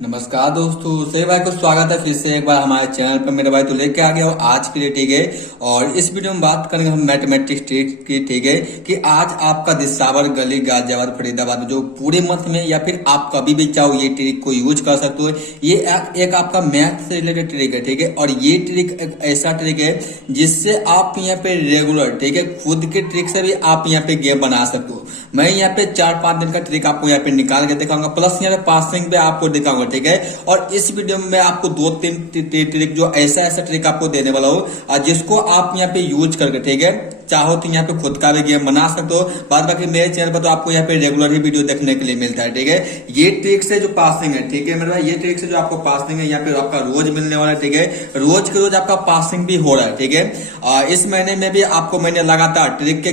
नमस्कार दोस्तों, सभी भाई को स्वागत है फिर से एक बार हमारे चैनल पर। मेरे भाई तो लेके आ गया हूँ आज के लिए, ठीक है। और इस वीडियो में बात करेंगे हम मैथमेटिक्स ट्रिक की, ठीक है। कि आज आपका दिसावर गली गाजियाबाद फरीदाबाद में जो पूरे मंथ में या फिर आप कभी भी चाहो ये ट्रिक को यूज कर सकते हो। ये एक आपका मैथ से रिलेटेड ट्रिक है, ठीक है। और ये ट्रिक एक ऐसा ट्रिक है जिससे आप यहाँ पे रेगुलर, ठीक है, खुद के ट्रिक से भी आप यहाँ पे गेम बना सकते हो। मैं यहाँ पे 4-5 दिन का ट्रिक आपको यहाँ पे निकाल के दिखाऊंगा, प्लस यहाँ पे पासिंग पे आपको दिखाऊंगा, ठीक है। और इस वीडियो में मैं आपको 2-3 ट्रिक जो ऐसा ट्रिक आपको देने वाला हूँ जिसको आप यहाँ पे यूज करके, ठीक है, चाहो तो यहाँ पे खुद का भी गेम बना सकते हो। बाद बाकी मेरे चैनल पर तो आपको यहाँ पे रेगुलर ही वीडियो देखने के लिए मिलता है, ठीक है। ये ट्रिक से जो पासिंग है, ठीक है मेरे भाई, ये ट्रिक से जो आपको पासिंग है यहाँ पे आपका रोज मिलने वाला है, ठीक है। रोज के रोज आपका पासिंग भी हो रहा है, ठीक है। इस महीने में भी आपको मैंने लगातार ट्रिक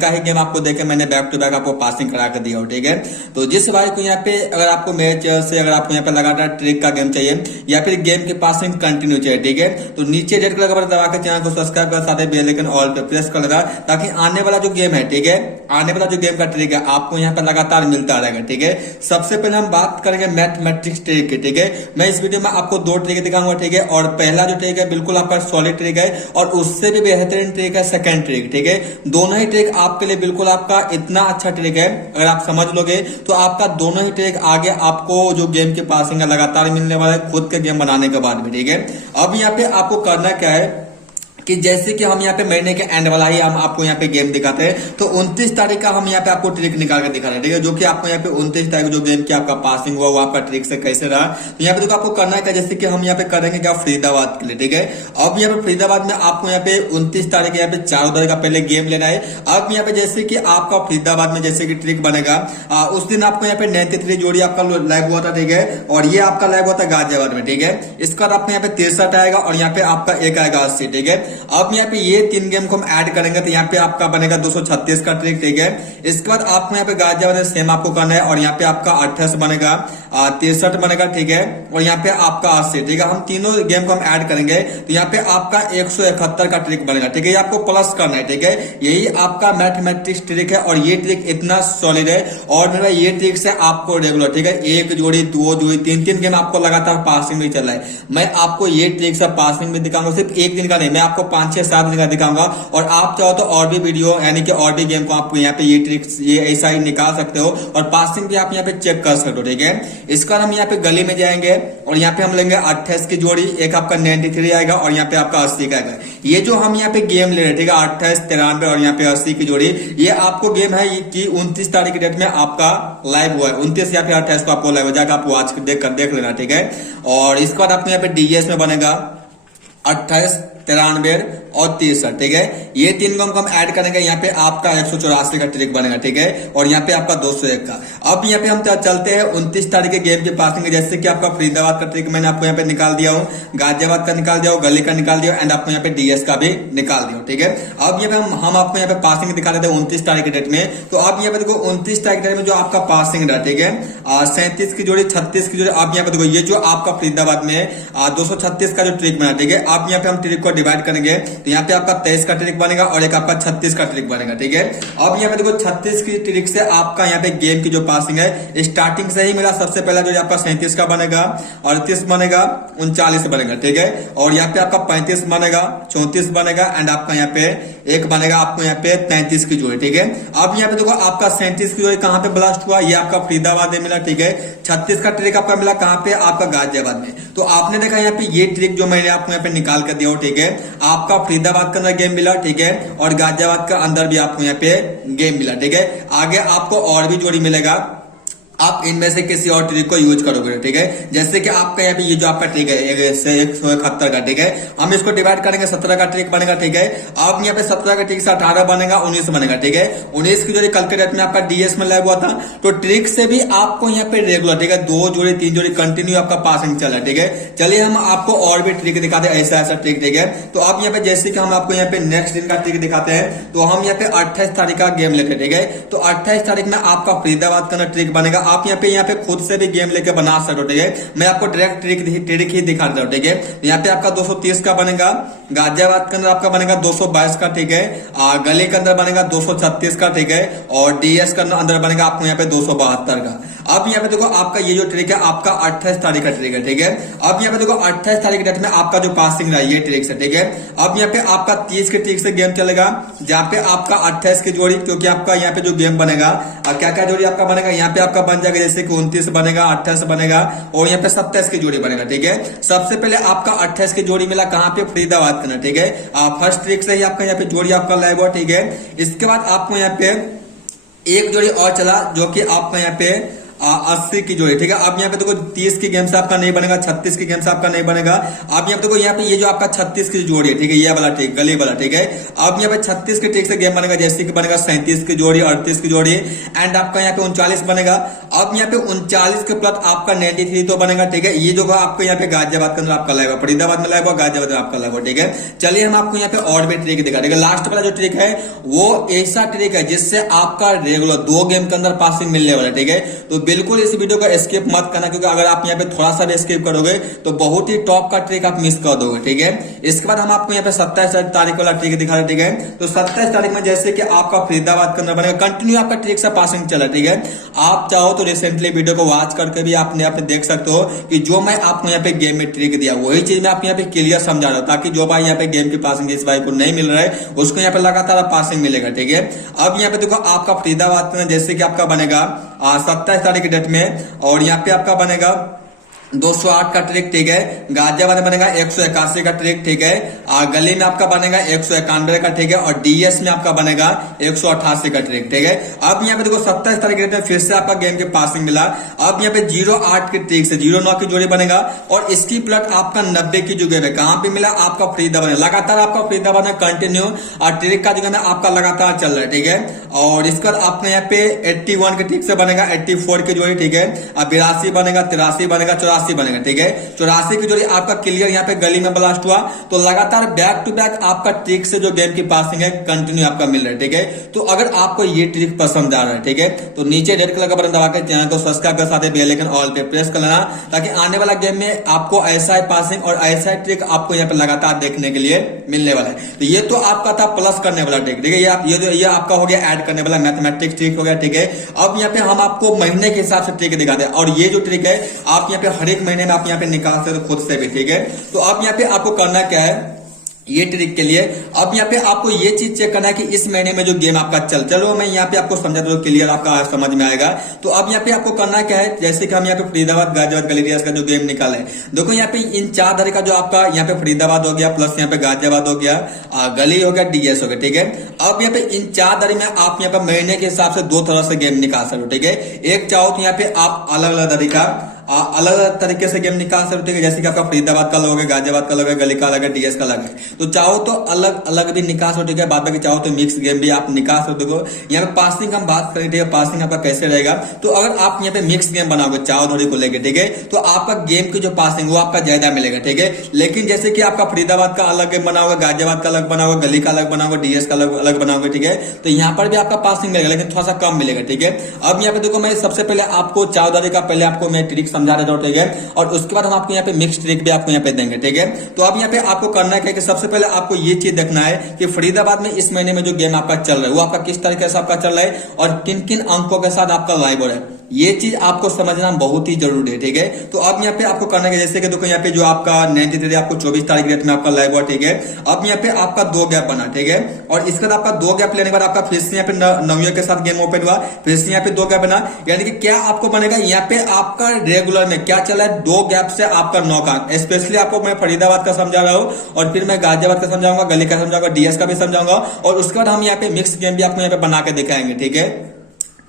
का ही गेम आपको देके मैंने बैक टू बैक आपको पासिंग करा कर दिया हो, ठीक है। तो जिस भाई को यहाँ पे अगर आपको मेरे चैनल से अगर आपको यहाँ पे लगातार ट्रिक का गेम चाहिए या फिर गेम की पासिंग कंटिन्यू चाहिए, ठीक है, तो नीचे रेड कलर का बटन दबा के चैनल को सब्सक्राइब कर साथ ही बेल आइकन ऑल पे प्रेस कर लेगा, ताकि आने वाला जो गेम है, ठीक है, आने वाला जो गेम का ट्रिक है आपको यहाँ पे लगातार मिलता रहेगा, ठीक है। सबसे पहले हम बात करेंगे मैथमेटिक्स ट्रिक की, ठीक है। मैं इस वीडियो में आपको 2 ट्रिक दिखाऊंगा, ठीक है। और पहला जो ट्रिक है बिल्कुल आपका सॉलिड ट्रिक है और उससे भी बेहतरीन ट्रिक है सेकंड ट्रिक, ठीक है। दोनों ही ट्रिक आपके लिए बिल्कुल आपका इतना अच्छा ट्रिक है, अगर आप समझ लोगे तो आपका दोनों ही ट्रिक आगे आपको जो गेम के पासिंग है लगातार मिलने वाला है खुद के गेम बनाने के बाद में, ठीक है। अब यहाँ पे आपको करना क्या है कि जैसे कि हम यहाँ पे महीने के एंड वाला ही हम आपको यहाँ पे गेम दिखाते हैं, तो 29 तारीख का हम यहाँ पे आपको ट्रिक निकाल के दिखा रहे हैं, ठीक है। जो कि आपको यहाँ पे 29 तारीख जो गेम की आपका पासिंग हुआ वो आपका ट्रिक से कैसे रहा, तो यहाँ पे देखो आपको करना है, जैसे कि हम यहाँ पे करेंगे क्या फरीदाबाद के लिए, ठीक है। अब यहाँ पे फरीदाबाद में आपको यहाँ पे 29 तारीख यहाँ पे 4 तारीख का पहले गेम लेना है। अब यहाँ पे जैसे कि आपका फरीदाबाद में जैसे कि ट्रिक बनेगा उस दिन आपको यहाँ पे 93 जोड़ी आपका लाइव हुआ था, ठीक है। और ये आपका लाइव हुआ था गाजियाबाद में, ठीक है। इसका आपको यहाँ पे 63 आएगा और यहाँ पे आपका एक आएगा 80, ठीक है। अब यहाँ पे ये 3 गेम को हम ऐड करेंगे तो यहाँ पे आपका बनेगा 236 का ट्रिक, ठीक है। इसके बाद आपको यहाँ पे गाजियाबाद में सेम आपको करना है और यहाँ पे आपका 28 बनेगा, 63 बनेगा, ठीक है। और यहाँ पे आपका 80, ठीक है। हम तीनों गेम को हम ऐड करेंगे तो यहाँ पे आपका 171 का ट्रिक बनेगा, ठीक है। ये आपको प्लस करना है, ठीक है। यही आपका मैथमेटिक्स ट्रिक है और ये ट्रिक इतना सॉलिड है और मेरा ये ट्रिक से आपको रेगुलर, ठीक है, 1 जोड़ी 2 जोड़ी 3 गेम आपको लगातार पासिंग में चल रहा है। मैं आपको ये ट्रिक से पासिंग में दिखाऊंगा, सिर्फ एक दिन का नहीं, मैं आपको 5-6-7 दिन का दिखाऊंगा। और आप चाहो तो और भी वीडियो यानी कि और भी गेम को आप यहाँ पे ये ट्रिक्स ये ऐसा ही निकाल सकते हो और पासिंग भी आप यहाँ पे चेक कर सकते हो, ठीक है। इसका हम यहाँ पे गली में जाएंगे और यहाँ पे हम लेंगे 28 की जोड़ी, एक आपका 93 आएगा और यहाँ पे आपका 80 का आएगा। ये जो हम यहाँ पे गेम ले रहे हैं, ठीक है, 28, 93 और यहाँ पे 80 की जोड़ी, ये आपको गेम है कि 29 तारीख की डेट में आपका लाइव हुआ है। 29 या फिर 28 को आपको लाइव हो जाएगा, आप वॉच देख लेना, ठीक है। और इसके बाद आपको यहाँ पे डीएस में बनेगा 28, 93 और 63, ठीक है। ये 3 को हम ऐड करेंगे, यहाँ पे आपका 184 का ट्रिक बनेगा, ठीक है। और यहाँ पे आपका 201 का। अब यहाँ पे हम चलते हैं 29 तारीख के गेम के पासिंग, जैसे कि आपका फरीदाबाद का ट्रिक मैंने आपको यहाँ पे निकाल दिया हूँ, गाजियाबाद का निकाल दिया हूँ, गली का निकाल दिया एंड आपको यहाँ पे डीएस का भी निकाल दिया, ठीक है। अब यहाँ पे हम आपको यहाँ पे पासिंग दिखा देते हैं 29 तारीख के डेट में। तो आप यहाँ पे देखो 29 तारीख डेट में जो आपका पासिंग रहा, ठीक है, 37 की जोड़ी, 36 की जोड़ी। आप यहाँ पे देखो ये जो आपका फरीदाबाद में 236 का जो ट्रिक बना, ठीक है। आप यहाँ पे हम ट्रिक को डिवाइड करेंगे तो यहाँ पे आपका 23 का ट्रिक बनेगा और एक आपका 36 का ट्रिक बनेगा, ठीक है। अब यहाँ पे देखो 36 की ट्रिक से आपका यहाँ पे गेम की जो पासिंग है स्टार्टिंग से ही मेरा सबसे पहला जो आपका 37 का बनेगा, 38 बनेगा, 39 बनेगा, ठीक है। और यहाँ पे आपका 35 बनेगा, 34 बनेगा एंड आपका यहाँ पे एक बनेगा आपको यहाँ पे 33 की जोड़ी, ठीक है। अब यहाँ पे देखो आपका 37 की जोड़ी कहाँ पे ब्लास्ट हुआ, ये आपका फरीदाबाद में मिला, ठीक है। 36 का ट्रिक आपका मिला कहाँ पे, आपका गाजियाबाद में। तो आपने देखा यहाँ पे ये ट्रिक जो मैंने आपको यहाँ पे निकाल कर दिया हो, ठीक है, आपका फरीदाबाद के अंदर गेम मिला, ठीक है, और गाजियाबाद का अंदर भी आपको यहाँ पे गेम मिला, ठीक है। आगे आपको और भी जोड़ी मिलेगा, आप इनमें से किसी और ट्रिक को यूज करोगे, ठीक है। जैसे कि आपका यहाँ पे ये जो आपका ट्रिक है 171 का, ठीक है, हम इसको डिवाइड करेंगे, 17 का ट्रिक बनेगा, ठीक है। अब यहाँ पे 17 का ट्रिक से 18 बनेगा, 19 बनेगा, ठीक है। 19 की जोड़ी कल के डेट में आपका डीएस में लाइव हुआ था, तो ट्रिक से भी आपको यहाँ पे रेगुलर, ठीक है, 2 जोड़ी 3 जोड़ी कंटिन्यू आपका पासिंग चला, ठीक है। चलिए हम आपको और भी ट्रिक दिखाते हैं, ऐसा ट्रिक, ठीक है। तो आप यहाँ पे जैसे कि हम आपको यहाँ पे नेक्स्ट दिन का ट्रिक दिखाते हैं, तो हम यहाँ पे 28 तारीख का गेम लेते, ठीक है। तो 28 तारीख में आपका फरीदाबाद का ट्रिक बनेगा, आप यहाँ पे खुद से भी गेम लेके बना सकते हो, ठीक है। मैं आपको डायरेक्ट ट्रिक ही दिखा देता हूँ, ठीक है। यहाँ पे आपका 230 का बनेगा, गाजियाबाद के अंदर आपका बनेगा 222 का, ठीक है। गली के अंदर बनेगा 236 का, ठीक है। और डीएस के अंदर बनेगा आपको यहाँ पे 272 का। अब यहाँ पे देखो आपका ये जो ट्रिक है आपका 28 तारीख का ट्रिक है, ठीक है। अब यहाँ पे देखो 28 तारीख के डेट में आपका जो पासिंग रहा है ये ट्रिक से, ठीक है। अब यहाँ पे आपका 30 के ट्रिक से गेम चलेगा, जहाँ पे आपका 28 की जोड़ी, क्योंकि आपका यहाँ पे जो गेम बनेगा क्या क्या जोड़ी आपका बनेगा, यहाँ पे आपका बन जाएगा जैसे कि 29 बनेगा, 28 बनेगा और यहाँ पे 27 की जोड़ी बनेगा, ठीक है। सबसे पहले आपका 28 की जोड़ी मिला कहाँ पे, फरीदाबाद के ना, ठीक है। फर्स्ट ट्रिक से ही आपका यहाँ पे जोड़ी आपका लाइव हुआ, ठीक है। इसके बाद आपको यहाँ पे एक जोड़ी और चला जो कि आपका यहाँ पे 80 की जोड़ी, ठीक है। अब यहाँ पे देखो 30 की गेम से आपका नहीं बनेगा, 36 की गेम से आपका नहीं बनेगा। अब यहाँ पे देखो यहाँ पे ये जो आपका 36 की जोड़ी है, ठीक है, ये वाला ट्रिक गली वाला, ठीक है। अब यहाँ पे 36 के ट्रिक से गेम बनेगा जैसे कि बनेगा 37 की जोड़ी, 38 की जोड़ी एंड आपका यहाँ पे 39 बनेगा। अब यहाँ पे 39 के प्लस आपका 93 तो बनेगा, ठीक है। ये जो आपको यहाँ पे गाजियाबाद के अंदर आपका लाएगा, फरीदाबाद में लाएगा, गाजियाबाद में आपका लाएगा, ठीक है। चलिए हम आपको यहाँ पे और भी ट्रिक दिखा देगा। लास्ट वाला जो ट्रिक है वो ऐसा ट्रिक है जिससे आपका रेगुलर 2 गेम के अंदर पासिंग मिलने वाला, ठीक है। तो बिल्कुल इस वीडियो को स्किप मत करना, क्योंकि अगर आप यहाँ पे थोड़ा सा भी स्किप करोगे तो बहुत ही टॉप का ट्रिक आप मिस कर दोगे, ठीक है। इसके बाद हम आपको यहाँ पे 27 तारीख वाला ट्रिक दिखा रहे, ठीक है। तो 27 तारीख में जैसे कि आपका फरीदाबाद के अंदर बनेगा, कंटिन्यू आपका ट्रिक से पासिंग चला, ठीक है। आप चाहो तो रिसेंटली वीडियो को वॉच करके भी आपने देख सकते हो कि जो मैं आपको यहाँ पे गेम में ट्रिक दिया वही चीज मैं आपको यहाँ पे क्लियर समझा रहा हूँ, ताकि जो भाई यहाँ पे गेम की पासिंग जिस भाई को नहीं मिल रहा है उसको यहाँ पे लगातार पासिंग मिलेगा, ठीक है। अब यहाँ पे देखो आपका फरीदाबाद में जैसे कि आपका बनेगा 27 तारीख की डेट में, और यहाँ पे आपका बनेगा 208 का ट्रिक, ठीक है। गाजियाबाद में बनेगा 181 का ट्रिक, ठीक है। गली में आपका बनेगा 191 का, ठीक है। और डीएस में आपका बनेगा 188 का ट्रिक, ठीक है। अब यहाँ पे देखो 27 तारीख के फिर से आपका गेम के पासिंग मिला। अब यहाँ पे 08 के ट्रिक से 09 की जोड़ी बनेगा और इसकी प्लट आपका 90 की जो गेम है कहां पे मिला, आपका फरीदाबाद में। लगातार आपका फरीदाबाद में कंटिन्यू और ट्रिक का जो गेम है आपका लगातार चल रहा है, ठीक है। और इसके बाद आपने यहाँ पे 81 के ट्रिक से बनेगा 84 की जोड़ी, ठीक है। 82 बनेगा, 83 बनेगा, 84 बनेगा, ठीक है। 84 की जोड़ी आपका क्लियर यहाँ पे गली में ब्लास्ट हुआ। तो लगातार बैक टू बैक आपका ट्रिक से जो गेम की पासिंग है कंटिन्यू आपका मिल रहा है, ठीक है। तो अगर आपको ये ट्रिक पसंद आ रहा है, ठीक है, तो नीचे रेड कलर का बटन दबा के चैनल को सब्सक्राइब कर साथ बेल आइकन ऑल पे प्रेस कर लेना, ताकि आने वाला गेम में आपको ऐसा पासिंग और ऐसा ट्रिक आपको यहाँ पे लगातार देखने के लिए मिलने वाला है। तो ये तो आपका था प्लस करने वाला ट्रिक, ठीक है। ये आपका हो गया ऐड करने वाला मैथमेटिक्स ट्रिक हो गया, ठीक है। अब यहाँ पे हम आपको महीने के हिसाब से ट्रिक दिखाते हैं, और ये जो ट्रिक है आप यहाँ पे हर एक महीने में आप यहाँ पे निकाल सकते हो खुद से भी, ठीक है। तो अब यहाँ पे आपको करना क्या है ये ट्रिक के लिए, अब यहाँ पे आपको ये चीज चेक करना है कि इस महीने में जो गेम आपका चलो मैं यहाँ पे आपको समझा दो, क्लियर आपका समझ में आएगा। तो अब यहाँ पे आपको करना क्या है, जैसे कि हम यहाँ पे फरीदाबाद गाजियाबाद गलीरियाज का जो गेम निकाले, देखो यहाँ पे इन 4 धारे का जो आपका यहाँ पे फरीदाबाद हो गया, प्लस यहाँ पे गाजियाबाद हो गया, गली हो गया, डीएस हो गया, ठीक है। अब यहाँ पे इन 4 धारे में आप यहाँ पे महीने के हिसाब से 2 तरह से गेम निकाल सकते हो, ठीक है। एक चाहो तो यहाँ पे आप अलग अलग तरीका अलग अलग तरीके से गेम निकाल सकते हो, जैसे कि आपका फरीदाबाद का अलग है, गाजियाबाद का अलग है, गली का अलग है, डीएस का अलग है। तो चाहो तो अलग अलग भी निकाल सकते हो, बाद में चाहो तो मिक्स गेम भी आप निकाल सकते हो। यहाँ पे पासिंग हम बात करें, ठीक है, पासिंग आपका कैसे रहेगा। तो अगर आप यहाँ पे मिक्स गेम बनाओगे चाव धोरी को लेकर, ठीक है, तो आपका गेम की जो पासिंग वो आपका ज्यादा मिलेगा, ठीक है। लेकिन जैसे कि आपका फरीदाबाद का अलग गेम बनाओगे, गाजियाबाद का अलग बनाओगे, गली का अलग बनाओगे, डीएस का अलग बनाओगे, ठीक है, तो यहाँ पर भी आपका पासिंग मिलेगा लेकिन थोड़ा सा कम मिलेगा, ठीक है। अब यहाँ पे देखो मैं सबसे पहले आपको चावधारी का पहले आपको मैं ट्रिक समझा रहा हूँ, ठीक है, और उसके बाद हम आपको यहाँ पे मिक्स ट्रिक भी आपको यहाँ पे देंगे, ठीक है। तो अब यहाँ पे आपको करना है कि सबसे पहले आपको ये चीज देखना है कि फरीदाबाद में इस महीने में जो गेम आपका चल रहा है वो आपका किस तरीके से आपका चल रहा है और किन किन अंकों के साथ आपका लाइव हो रहा है, ये चीज आपको समझना बहुत ही जरूरी है, ठीक है। तो अब यहाँ पे आपको करना है जैसे कि देखो यहाँ पे जो आपका 93 आपको 24 तारीख डेट में आपका लाइव हुआ, ठीक है। अब यहाँ पे आपका 2 गैप बना, ठीक है, और इसके बाद आपका 2 गैप लेने के बाद आपका फिर से यहाँ पे 9 के साथ गेम ओपन हुआ, फिर से यहाँ पे 2 गैप बना, यानी कि क्या आपको बनेगा यहाँ पे आपका रेगुलर में क्या चला है 2 गैप से आपका 9 का। स्पेशली आपको मैं फरीदाबाद का समझा रहा हूँ और फिर मैं गाजियाबाद का समझाऊंगा, गली का समझाऊंगा, डीएस का भी समझाऊंगा, और उसके बाद हम यहाँ पे मिक्स गेम भी आपको यहाँ पे बना के दिखाएंगे, ठीक है।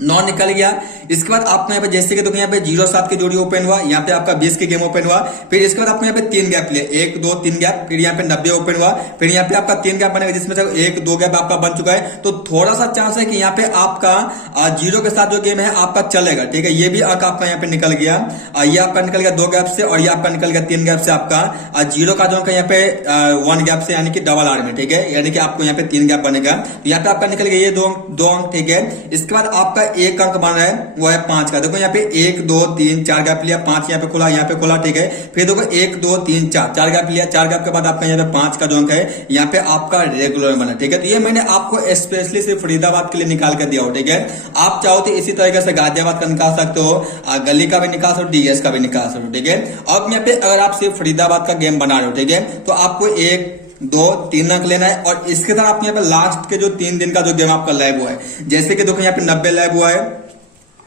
9 निकल गया। इसके बाद आपको यहाँ पे जैसे कि देखो यहाँ पे 07 की जोड़ी ओपन हुआ, यहाँ पे आपका 20 की गेम ओपन हुआ, फिर इसके बाद आपको यहाँ पे 3 गैप लिए, 1 2 3 गैप, फिर यहाँ पे 90 ओपन हुआ, फिर यहाँ पे आपका 3 गैप बनेगा जिसमें से 1 2 गैप आपका बन चुका है। तो थोड़ा सा चांस है कि यहाँ पे आपका 0 के साथ जो गेम है आपका चलेगा, ठीक है। ये भी अंक आपका यहाँ पे निकल गया, ये आपका निकल गया 2 गैप से, और ये आपका निकल गया 3 गैप से आपका 0 का जो अंक यहाँ पे 1 गैप से, यानी कि डबल आर में, ठीक है, यानी कि आपको यहाँ पे 3 गैप बनेगा। तो यहाँ पे आपका निकल गया ये 2 अंक, ठीक है। इसके बाद आपका एक अंक बन रहा है वो है 5 का। देखो यहाँ पे 1 2 3 4 गैप लिया, 5 यहाँ पे खोला, यहाँ पे खोला, ठीक है। फिर देखो 1 2 3 4 4 गैप लिया, 4 गैप के बाद आपका यहाँ पे 5 का जो अंक है यहाँ पे आपका रेगुलर बना, ठीक है। तो ये मैंने आपको स्पेशली सिर्फ फरीदाबाद के लिए निकाल कर दिया हो, ठीक है। आप चाहो तो इसी तरीके से गाजियाबाद का निकाल सकते हो, गली का भी निकाल सकते हो, डीएस का भी निकाल सकते हो, ठीक है। अब यहाँ पे अगर आप सिर्फ फरीदाबाद का गेम बना रहे हो, ठीक है, तो आपको 1 2 3 अंक लेना है। और इसके साथ आप यहाँ पे लास्ट के जो 3 दिन का जो गेम आपका लैब हुआ है, जैसे कि देखो यहाँ पे 90 लैब हुआ है,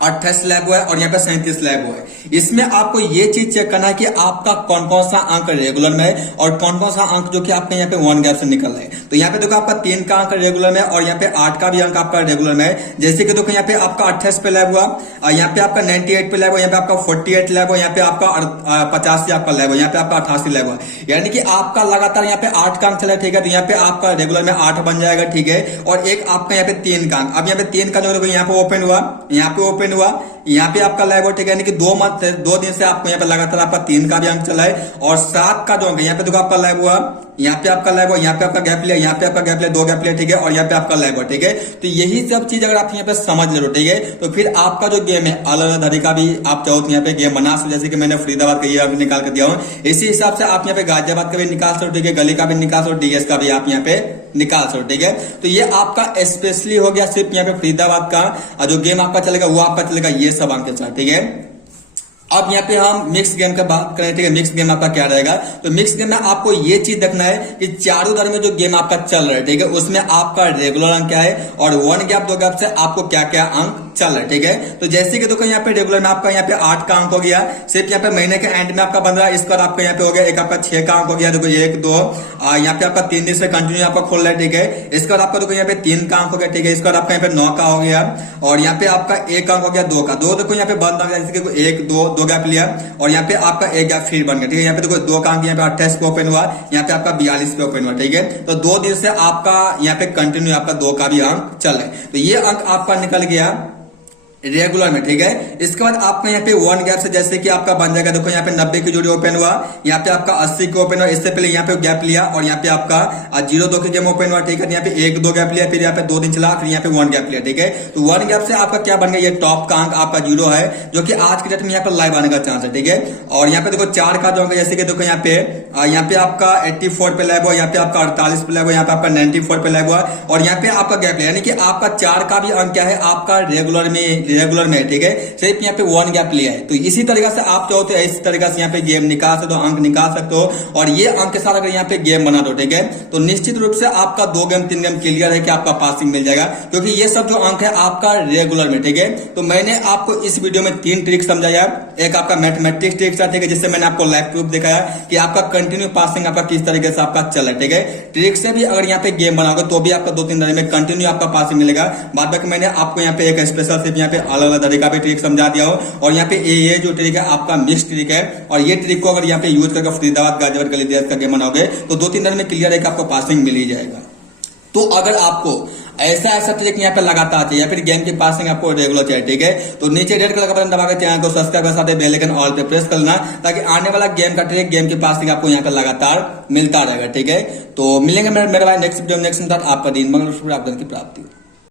28 लैब हुआ है और यहाँ पे 37 लैब हुआ है। इसमें आपको ये चीज चेक करना है कि आपका कौन कौन सा अंक रेगुलर में है और कौन कौन सा अंक जो कि आपके यहाँ पे 1 गैप से निकल रहा है। तो यहाँ पे देखो आपका 3 का अंक रेगुलर में और यहाँ पे 8 का भी अंक आपका रेगुलर में है। जैसे कि देखो यहाँ पे आपका 28 पे लैब हुआ, यहाँ पे आपका 98 पे लैब हुआ, यहाँ पे आपका 48 लैब हुआ, यहाँ पे आपका 85 आपका लैब हुआ, यहाँ पे आपका 88 लैब हुआ। यानी कि आपका लगातार यहाँ पे 8 का अंक चला, ठीक है। तो यहाँ पे आपका रेगुलर में 8 बन जाएगा, ठीक है। और एक आपका यहाँ पे 3 का अंक, अब यहाँ पे 3 का जो यहाँ पे ओपन हुआ, यहाँ पे ओपन हुआ, यहाँ पे आपका लैब हो, ठीक है। यानी कि 2 दिन से आपको यहाँ पे लगातार आपका 3 का भी अंक चला है और 7 का जो अंक यहाँ पे देखो आपका लैब हुआ, यहाँ पे आपका लैब हुआ, यहाँ पे आपका गैप लिया, यहाँ पे आपका गैप लिया, 2 गैप लिया, ठीक है। और यहाँ पे आपका लैब हुआ, ठीक है। तो यही सब चीज अगर आप यहाँ पे समझ ले लो, ठीक है, तो फिर आपका जो गेम है अलग अलग तरीका भी आप चाहो तो यहाँ पे गेम बना सकते। जैसे कि मैंने फरीदाबाद का ये अभी निकाल कर दिया हूँ, इसी हिसाब से आप यहाँ पे गाजियाबाद का भी निकाल सकते हो, ठीक है, गली का भी निकाल सकते हो, डीएस का भी आप यहाँ पे निकाल सकते हो, ठीक है। तो ये आपका स्पेशली हो गया सिर्फ यहाँ पे फरीदाबाद का जो गेम आपका चलेगा वो आपका चलेगा ये सब अंक के साथ, ठीक है। अब यहाँ पे हम मिक्स गेम का बात करें, ठीक है। मिक्स गेम आपका क्या रहेगा, तो मिक्स गेम में आपको ये चीज देखना है कि चारों दर में जो गेम आपका चल रहा है, ठीक है, उसमें आपका रेगुलर अंक क्या है और 1 गैप 2 गैप से आपको क्या क्या अंक चल रहा है, ठीक है। तो जैसे कि देखो यहाँ पे रेगुलर में आपका यहाँ पे 8 का अंक हो गया, सिर्फ यहाँ पे महीने के एंड में आपका बन रहा है, इस पर आपका यहाँ पे हो गया एक आपका 6 का अंक हो गया, देखो 1 2 यहाँ पे आपका 3 दिन से कंटिन्यू आपका खोल रहा है, ठीक है। इसके बाद आपका देखो यहाँ पे 3 का अंक हो गया, ठीक है। इसके बाद आपका यहाँ पे 9 का हो गया और यहाँ पे आपका 1 अंक हो गया, 2 का, 2 देखो यहाँ पे बंद आ गया, जैसे कि 1 2 गैप लिया और यहाँ पे आपका 1 गैप फिर बन गया, ठीक है। यहाँ पे देखो 2 का अंक यहाँ पे 28 पे ओपन हुआ, यहाँ पे आपका 42 पे ओपन हुआ, ठीक है। तो 2 दिन से आपका यहाँ पे कंटिन्यू आपका 2 का भी अंक चल रहा है, तो ये अंक आपका निकल गया रेगुलर में, ठीक है। इसके बाद आपका यहाँ पे 1 गैप से जैसे कि आपका बन जाएगा, देखो यहाँ पे 90 की जोड़ी ओपन हुआ, यहाँ पे आपका 80 की ओपन हुआ, इससे पहले यहाँ पे गैप लिया और यहाँ पे आपका 0-2 की गेम ओपन हुआ, ठीक है। यहाँ पे 1 2 गैप लिया, फिर यहाँ पे 2 दिन चला, फिर यहाँ पे 1 गैप लिया, ठीक है। तो 1 गैप से आपका क्या बन गया, ये टॉप का अंक आपका 0 है, जो कि आज के डेट में यहाँ पे लाइव आने का चांस है, ठीक है। और यहाँ पे देखो 4 का जो अंक जैसे कि देखो यहाँ पे आपका 84 पे लैब हुआ, यहाँ पे आपका 48 पे लैब हुआ, यहाँ पे आपका 94 पे लैब हुआ और यहाँ पे आपका गैप लिया, यानी कि आपका 4 का भी अंक क्या है आपका रेगुलर में, ठीक है। सिर्फ यहाँ पे 1 गैप लिया है। तो इसी तरीके से आप चाहो तो इस तरीके से यहाँ पे गेम निकाल सकते हो, अंक निकाल सकते हो और ये अंक के साथ अगर यहाँ पे गेम बना दो, ठीक है, तो निश्चित रूप से आपका 2 गेम 3 गेम क्लियर है कि आपका पासिंग मिल जाएगा, क्योंकि ये सब जो अंक है आपका रेगुलर में, ठीक है। तो मैंने आपको इस वीडियो में 3 ट्रिक समझाया, एक आपका मैथमेटिक्स ट्रिक था, ठीक है, जिससे मैंने आपको लाइव प्रूफ दिखाया कि आपका कंटिन्यू पासिंग आपका किस तरीके से आपका चल रहा है, ठीक है। ट्रिक से भी अगर यहाँ पे गेम बनाओगे तो भी आपका 2-3 दिन में कंटिन्यू आपका पासिंग मिलेगा। बाद बाकी मैंने आपको यहाँ पे एक स्पेशल सिर्फ यहाँ पे अलग अलग तरीका भी ट्रिक समझा दिया हो और यहाँ पे ये जो ट्रिक है आपका मिक्स ट्रिक है और ये ट्रिक को अगर यहाँ पे यूज करके फरीदाबाद गाजियाबाद गली डीएस का गेम बनाओगे तो 2-3 दिन में क्लियर है कि आपको पासिंग मिल ही जाएगा। तो अगर आपको ऐसा ट्रिक यहाँ पे लगातार चाहिए या फिर गेम की पासिंग आपको रेगुलर चाहिए, ठीक है, तो नीचे रेड कलर का बटन दबा के चैनल को सब्सक्राइब कर साथ बेल आइकन ऑल पे प्रेस कर लेना, ताकि आने वाला गेम का ट्रिक गेम की पासिंग आपको यहाँ पे लगातार मिलता रहेगा, ठीक है। तो मिलेंगे मेरे भाई नेक्स्ट वीडियो नेक्स्ट आपका दिन मंगल की प्राप्ति।